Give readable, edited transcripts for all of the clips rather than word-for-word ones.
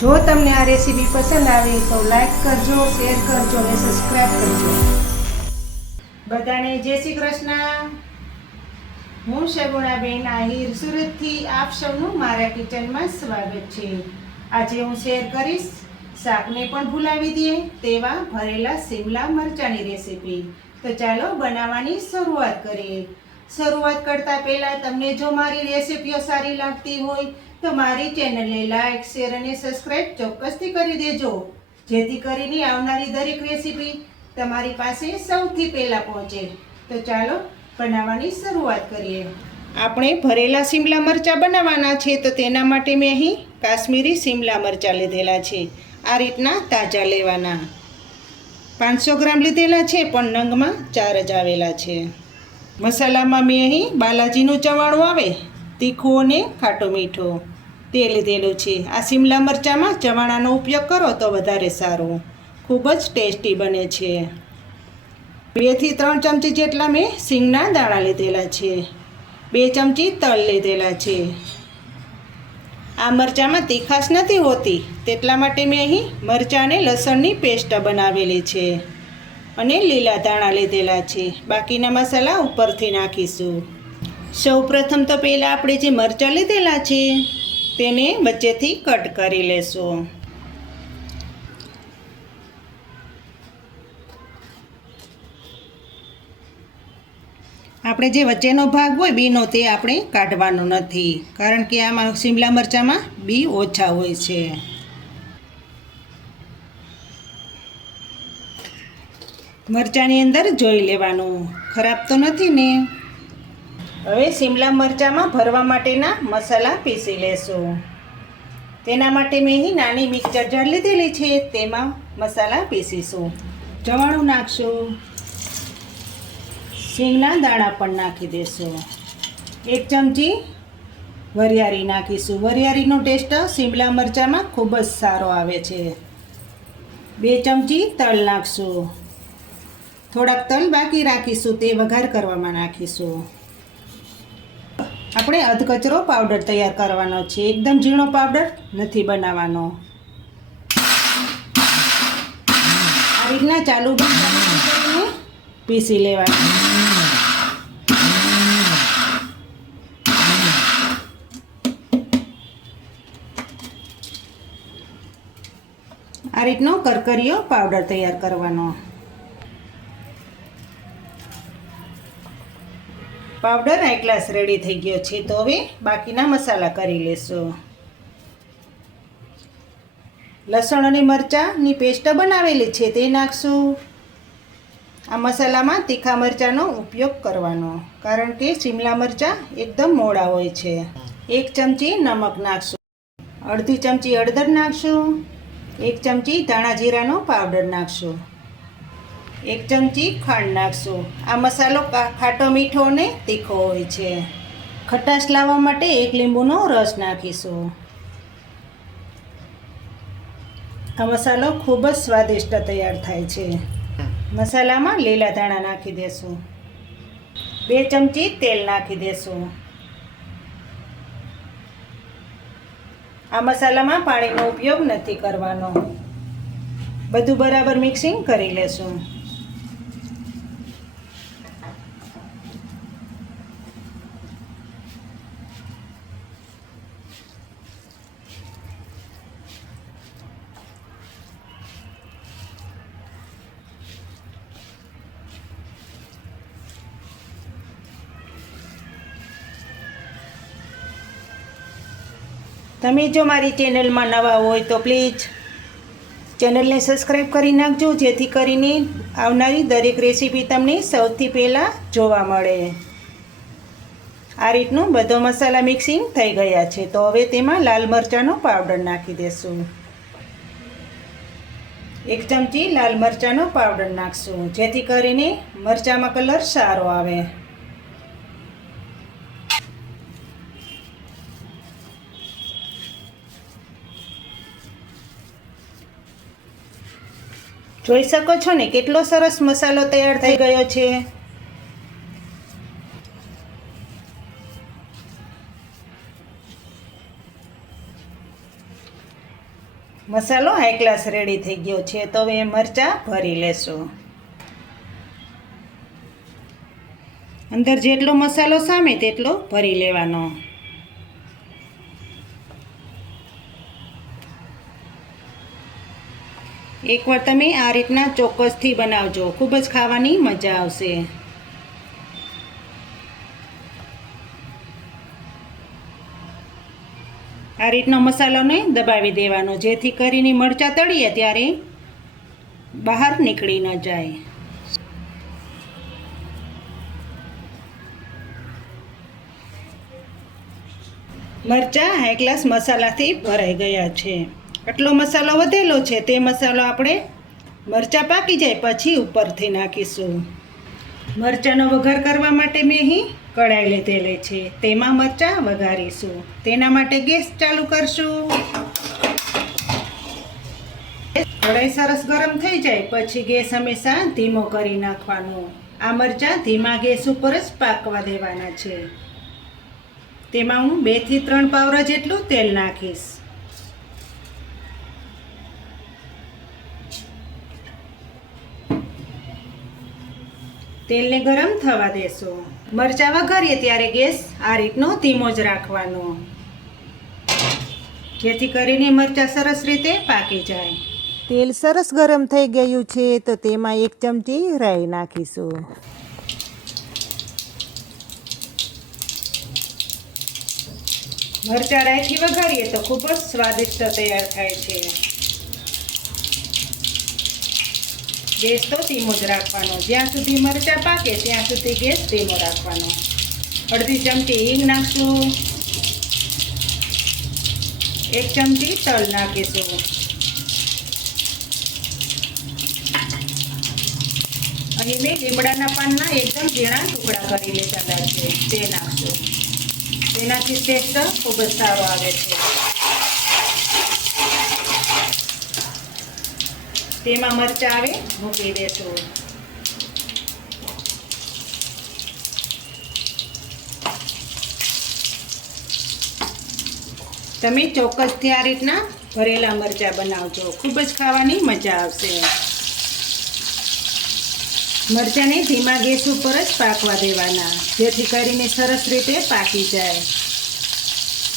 જો તમને આ રેસીપી પસંદ આવે તો લાઈક કરજો, શેર કરજો અને સબસ્ક્રાઈબ કરજો. બધાને જય શ્રી કૃષ્ણ. હું શગુણાબેન આહિર સુરતથી આપ સૌનું મારા કિચનમાં સ્વાગત છે. આજે હું શેર કરીશ શાકને પણ ભૂલાવી દે તેવા ભરેલા શિમલા મરચાંની રેસીપી. તો ચાલો બનાવવાની શરૂઆત કરીએ. શરૂઆત કરતાં પહેલાં તમને જો મારી રેસીપીઓ સારી લાગતી હોય તો મારી ચેનલને લાઈક, શેર અને સબસ્ક્રાઈબ ચોક્કસથી કરી દેજો, જેથી કરીને આવનારી દરેક રેસીપી તમારી પાસે સૌથી પહેલાં પહોંચે. તો ચાલો બનાવવાની શરૂઆત કરીએ. આપણે ભરેલા શિમલા મરચાં બનાવવાના છે, તો તેના માટે મેં અહીં કાશ્મીરી શિમલા મરચાં લીધેલા છે. આ રીતના તાજા લેવાના. 500 ગ્રામ લીધેલા છે, પણ નંગમાં 4 જ આવેલા છે. મસાલામાં મેં અહીં બાલાજીનું ચવાણું આવે, તીખું અને ખાટું મીઠું તે લીધેલું છે. આ શિમલા મરચાંમાં ચવાણાનો ઉપયોગ કરો તો વધારે સારું, ખૂબ જ ટેસ્ટી બને છે. 2 થી 3 ચમચી જેટલા મેં સિંગના દાણા લીધેલા છે. 2 ચમચી તલ લીધેલા છે. આ મરચાંમાં તીખાશ નથી હોતી, તેટલા માટે મેં અહીં મરચાં અને લસણની પેસ્ટ બનાવેલી છે અને લીલા ધાણા લીધેલા છે. બાકીના મસાલા ઉપરથી નાખીશું. સૌપ્રથમ તો પહેલાં આપણે જે મરચાં લીધેલા છે તેને વચ્ચેથી કટ કરી લેશું. આપણે જે વચ્ચેનો ભાગ હોય બીનો તે આપણે કાઢવાનો નથી, કારણ કે આમાં શિમલા મરચાંમાં બી ઓછા હોય છે. મરચાંની અંદર જોઈ લેવાનું ખરાબ તો નથી ને. હવે શિમલા મરચાંમાં ભરવા માટેના મસાલા પીસી લેશું. તેના માટે મેં અહીં નાની મિક્સર જાર લીધેલી છે, તેમાં મસાલા પીસીશું. ચવાણું નાખશું, સિંગના દાણા પણ નાખી દઈશું. 1 ચમચી વરિયાળી નાખીશું. વરિયાળીનો ટેસ્ટ શિમલા મરચાંમાં ખૂબ જ સારો આવે છે. 2 ચમચી તલ નાખશું. થોડાક તલ બાકી રાખીશું, તે વઘાર કરવામાં નાખીશું. આપણે અધકચરો પાવડર તૈયાર કરવાનો છે, એકદમ ઝીણો પાવડર નથી બનાવવાનો. આ રીતના ચાલુ કરીને પીસી લેવાનું. આ રીતનો કરકરીયો પાવડર તૈયાર કરવાનો. પાવડર એક ગ્લાસ રેડી થઈ ગયો છે, તો હવે બાકીના મસાલા કરી લેશું. લસણ અને મરચાંની પેસ્ટ બનાવેલી છે તે નાખશું. આ મસાલામાં તીખા મરચાંનો ઉપયોગ કરવાનો, કારણ કે શિમલા મરચાં એકદમ મોડા હોય છે. 1 ચમચી નમક નાખશું. અડધી ચમચી હળદર નાખશું. 1 ચમચી ધાણા જીરાનો પાવડર નાખશું. 1 ચમચી ખાંડ નાખશું. આ મસાલો ખાટો મીઠો અને તીખો હોય છે. ખટાશ લાવવા માટે 1 લીંબુનો રસ નાખીશું. આ મસાલો ખૂબ જ સ્વાદિષ્ટ તૈયાર થાય છે. મસાલામાં લીલા ધાણા નાખી દેશું. 2 ચમચી તેલ નાખી દેશું. આ મસાલામાં પાણીનો ઉપયોગ નથી કરવાનો. બધું બરાબર મિક્સિંગ કરી લેશું. તમે જો મારી ચેનલમાં નવા હોય તો પ્લીઝ ચેનલને સબસ્ક્રાઈબ કરી નાખજો, જેથી કરીને આવનારી દરેક રેસીપી તમને સૌથી પહેલાં જોવા મળે. આ રીતનું બધો મસાલા મિક્સિંગ થઈ ગયા છે, તો હવે તેમાં લાલ મરચાંનો પાવડર નાખી દેશું. 1 ચમચી લાલ મરચાંનો પાવડર નાખશું, જેથી કરીને મરચાંમાં કલર સારો આવે. જોઈ શકો છો ને કેટલો સરસ મસાલો તૈયાર થઈ ગયો છે. મસાલો હાઈ ક્લાસ રેડી થઈ ગયો છે, તો હવે મરચાં ભરી લેશું. અંદર જેટલો મસાલો સામે તેટલો ભરી લેવાનો. એકવાર તમે આ રીતના ચોક્કસથી બનાવજો, ખૂબ જ ખાવાની મજા આવશે. આ રીતનો મસાલોને દબાવી દેવાનો, જેથી કરીને મરચાં તળીએ ત્યારે બહાર નીકળી ન જાય. મરચાં હાઈ ક્લાસ મસાલાથી ભરાઈ ગયા છે. આટલો મસાલો વધેલો છે, તે મસાલો આપણે મરચાં પાકી જાય પછી ઉપરથી નાખીશું. મરચાંનો વઘાર કરવા માટે મેં અહીં કઢાઈ લીધેલી છે, તેમાં મરચાં વઘારીશું. તેના માટે ગેસ ચાલુ કરશું. કઢાઈ સરસ ગરમ થઈ જાય પછી ગેસ હંમેશા ધીમો કરી નાખવાનો. આ મરચાં ધીમા ગેસ ઉપર જ પાકવા દેવાના છે. તેમાં હું 2 થી 3 પાવડા જેટલું તેલ નાખીશ. તેલને ગરમ થવા દેશો. મરચાં વઘારીએ ત્યારે ગેસ આ રીતનો ધીમો જ રાખવાનો, જેથી કરીને મરચાં સરસ રીતે પાકી જાય. તેલ સરસ ગરમ થઈ ગયું છે, તો તેમાં 1 ચમચી રાઈ નાખીશું. મરચાં રાઈથી વઘારીએ તો ખૂબ જ સ્વાદિષ્ટ તૈયાર થાય છે. ગેસ તો ધીમો જ રાખવાનો. જ્યાં સુધી મરચાં પાકે ત્યાં સુધી ગેસ ધીમો રાખવાનો. અડધી ચમચી હિંગ નાખશું. 1 ચમચી તલ નાખીશું. અહીં મેં લીમડાના પાનના એકદમ ઝીણા ટુકડા કરી લીધા છે, તે નાખશું. તેનાથી ટેસ્ટ ખૂબ જ સારો આવે છે. તેમાં મરચાં આવે મૂકી દેશું. તમે ચોક્કસથી આ રીતના ભરેલા મરચાં બનાવજો, ખૂબ જ ખાવાની મજા આવશે. મરચાંને ધીમા ગેસ ઉપર જ પાકવા દેવાના, જેથી કરીને સરસ રીતે પાકી જાય.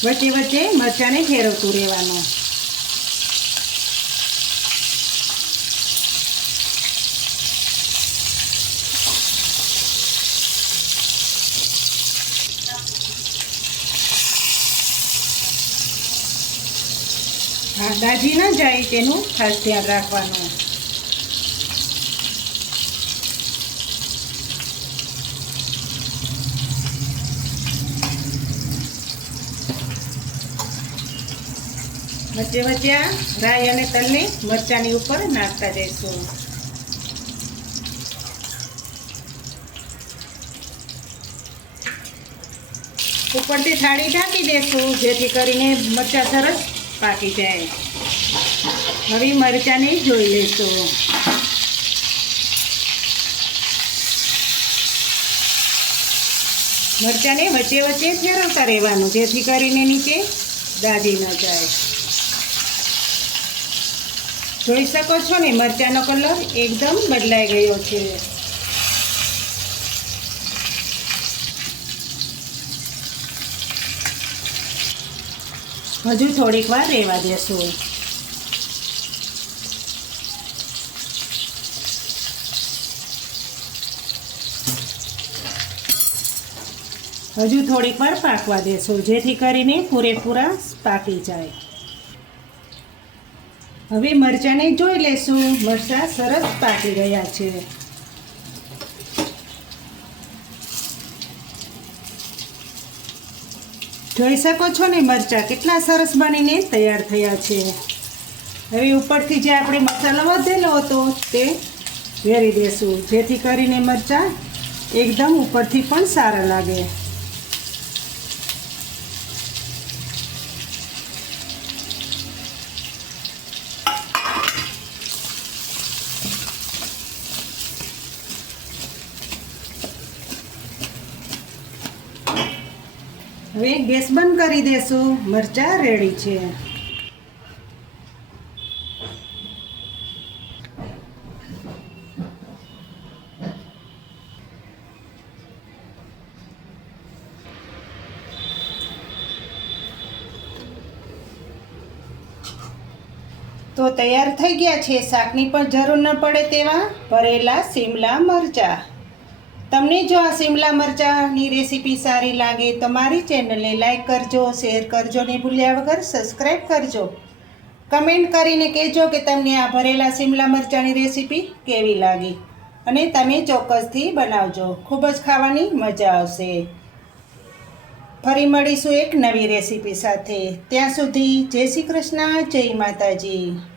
વચ્ચે વચ્ચે મરચાંને ફેરવતું રહેવાનું. હા, દાજી ન જાય તેનું ખાસ ધ્યાન રાખવાનું. વચ્ચે વચ્ચે રાઈ અને તલને મરચાંની ઉપર નાખતા જઈશું. ઉપરથી થાળી ઢાંકી દેશું, જેથી કરીને મરચાં સરસ પાકી જાય. હવે મરચાંને જોઈ લેશું. મરચાંને વચ્ચે વચ્ચે ફેરવતા રહેવાનું, જેથી કરીને નીચે દાજી ન જાય. જોઈ શકો છો ને, મરચાંનો કલર એકદમ બદલાઈ ગયો છે. હજુ થોડીક વાર રહેવા દેશું. હજુ થોડીક વાર પાકવા દેશું, જેથી કરીને પૂરેપૂરા પાકી જાય. હવે મરચાંને જોઈ લેશું. મરચાં સરસ પાકી ગયા છે. જોઈ શકો છો ને, મરચાં કેટલા સરસ બનીને તૈયાર થયા છે. હવે ઉપરથી જે આપણે મસાલો વધેલો હતો તે વેરી દેશું, જેથી કરીને મરચાં એકદમ ઉપરથી પણ સારા લાગે. હવે ગેસ બંધ કરી દેશું. મરચાં રેડી છે. તો તૈયાર થઈ ગયા છે શાકની પણ જરૂર ન પડે તેવા ભરેલા શિમલા મરચાં. તમને જો આ શિમલા મરચાંની રેસીપી સારી લાગે તો મારી ચેનલને લાઈક કરજો, શેર કરજો ને ભૂલ્યા વગર સબસ્ક્રાઈબ કરજો. કમેન્ટ કરીને કહેજો કે તમને આ ભરેલા શિમલા મરચાંની રેસીપી કેવી લાગી અને તમે ચોક્કસથી બનાવજો. ખૂબ જ ખાવાની મજા આવશે. ફરી મળીશું એક નવી રેસીપી સાથે. ત્યાં સુધી જય શ્રી કૃષ્ણ, જય માતાજી.